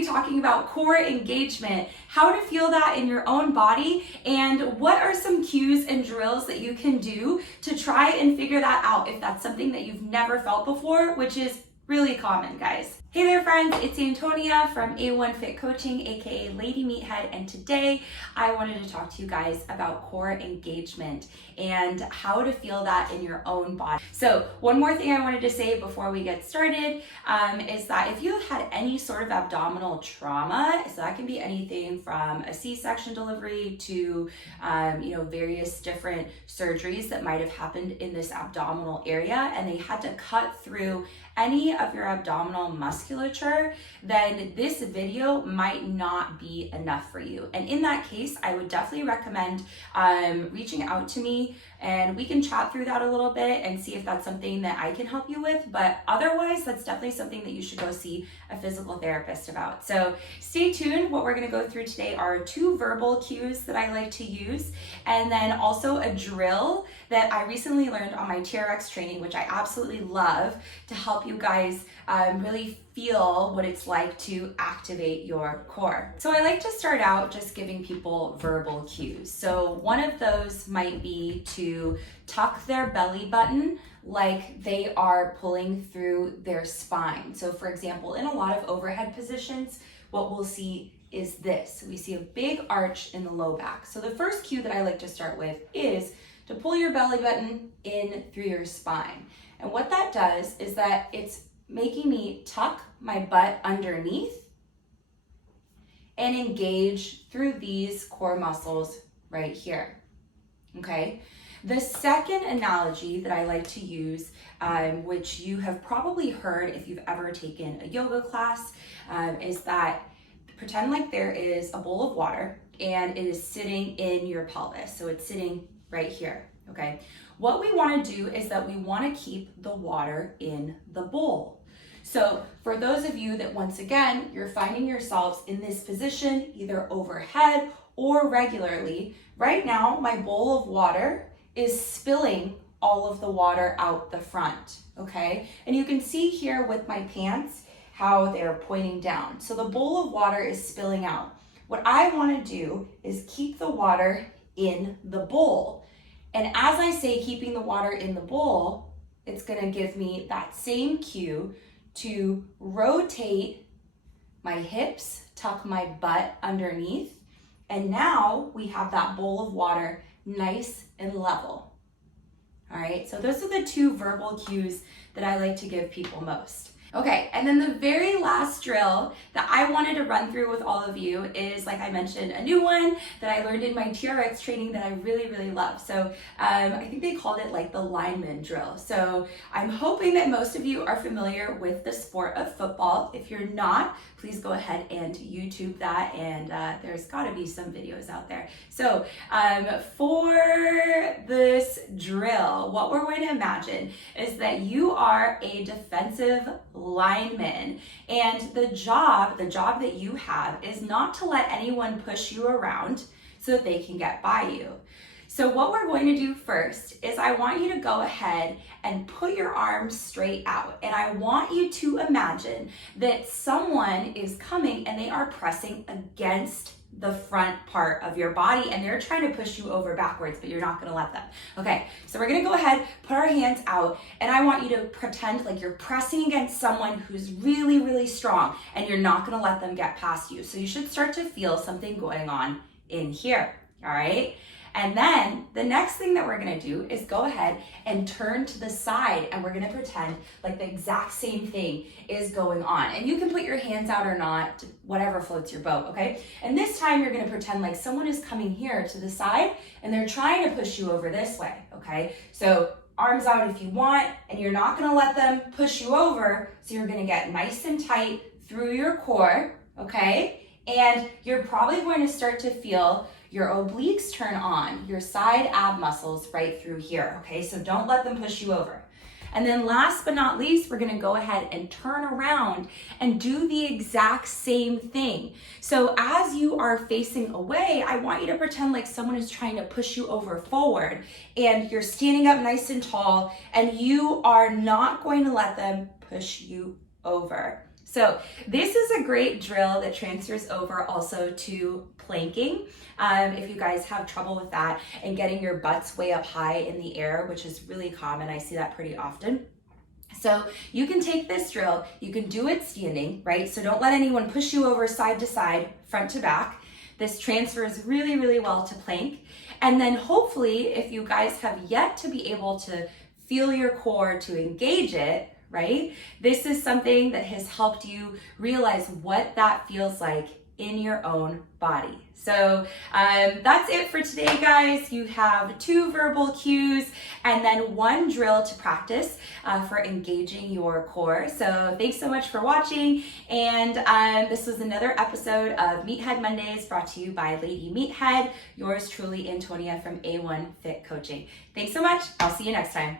be talking about core engagement, how to feel that in your own body, and what are some cues and drills that you can do to try and figure that out if that's something that you've never felt before, which is really common, guys. Hey there, friends, it's Antonia from A1 Fit Coaching, aka Lady Meathead, and today I wanted to talk to you guys about core engagement and how to feel that in your own body. So one more thing I wanted to say before we get started is that if you've had any sort of abdominal trauma, so that can be anything from a C-section delivery to various different surgeries that might have happened in this abdominal area, and they had to cut through any of your abdominal musculature, then this video might not be enough for you. And in that case, I would definitely recommend reaching out to me and we can chat through that a little bit and see if that's something that I can help you with. But otherwise, that's definitely something that you should go see a physical therapist about. So stay tuned. What we're gonna go through today are 2 verbal cues that I like to use, and then also a drill that I recently learned on my TRX training, which I absolutely love, to help you guys really feel what it's like to activate your core. So I like to start out just giving people verbal cues. So one of those might be to tuck their belly button like they are pulling through their spine. So for example, in a lot of overhead positions, what we'll see is this. We see a big arch in the low back. So the first cue that I like to start with is to pull your belly button in through your spine. And what that does is that it's making me tuck my butt underneath and engage through these core muscles right here, okay? The second analogy that I like to use, which you have probably heard if you've ever taken a yoga class, is that pretend like there is a bowl of water and it is sitting in your pelvis. So it's sitting right here, okay? What we wanna do is that we wanna keep the water in the bowl. So for those of you that, once again, you're finding yourselves in this position, either overhead or regularly, right now my bowl of water is spilling all of the water out the front, okay? And you can see here with my pants how they're pointing down. So the bowl of water is spilling out. What I wanna do is keep the water in the bowl. And as I say keeping the water in the bowl, it's gonna give me that same cue to rotate my hips, tuck my butt underneath, and now we have that bowl of water nice and level. All right, so those are the 2 verbal cues that I like to give people most. Okay, and then the very last drill that I wanted to run through with all of you is, like I mentioned, a new one that I learned in my TRX training that I really, really love. So I think they called it like the lineman drill. So I'm hoping that most of you are familiar with the sport of football. If you're not, please go ahead and YouTube that, and there's gotta be some videos out there. So for this drill, what we're going to imagine is that you are a defensive lineman, and the job that you have is not to let anyone push you around so that they can get by you. So what we're going to do first is I want you to go ahead and put your arms straight out, and I want you to imagine that someone is coming and they are pressing against the front part of your body and they're trying to push you over backwards, but you're not gonna let them. Okay, so we're gonna go ahead, put our hands out, and I want you to pretend like you're pressing against someone who's really, really strong, and you're not gonna let them get past you. So you should start to feel something going on in here, all right? And then the next thing that we're gonna do is go ahead and turn to the side, and we're gonna pretend like the exact same thing is going on. And you can put your hands out or not, whatever floats your boat, okay? And this time you're gonna pretend like someone is coming here to the side and they're trying to push you over this way, okay? So arms out if you want, and you're not gonna let them push you over, so you're gonna get nice and tight through your core, okay? And you're probably going to start to feel your obliques turn on, your side ab muscles right through here, okay? So don't let them push you over. And then last but not least, we're gonna go ahead and turn around and do the exact same thing. So as you are facing away, I want you to pretend like someone is trying to push you over forward, and you're standing up nice and tall, and you are not going to let them push you over. So this is a great drill that transfers over also to planking. If you guys have trouble with that and getting your butts way up high in the air, which is really common, I see that pretty often. So you can take this drill, you can do it standing, right? So don't let anyone push you over side to side, front to back. This transfers really, really well to plank. And then hopefully, if you guys have yet to be able to feel your core to engage it, right? This is something that has helped you realize what that feels like in your own body. So that's it for today, guys. You have 2 verbal cues and then 1 drill to practice for engaging your core. So thanks so much for watching. And this was another episode of Meathead Mondays brought to you by Lady Meathead, yours truly, Antonia from A1 Fit Coaching. Thanks so much. I'll see you next time.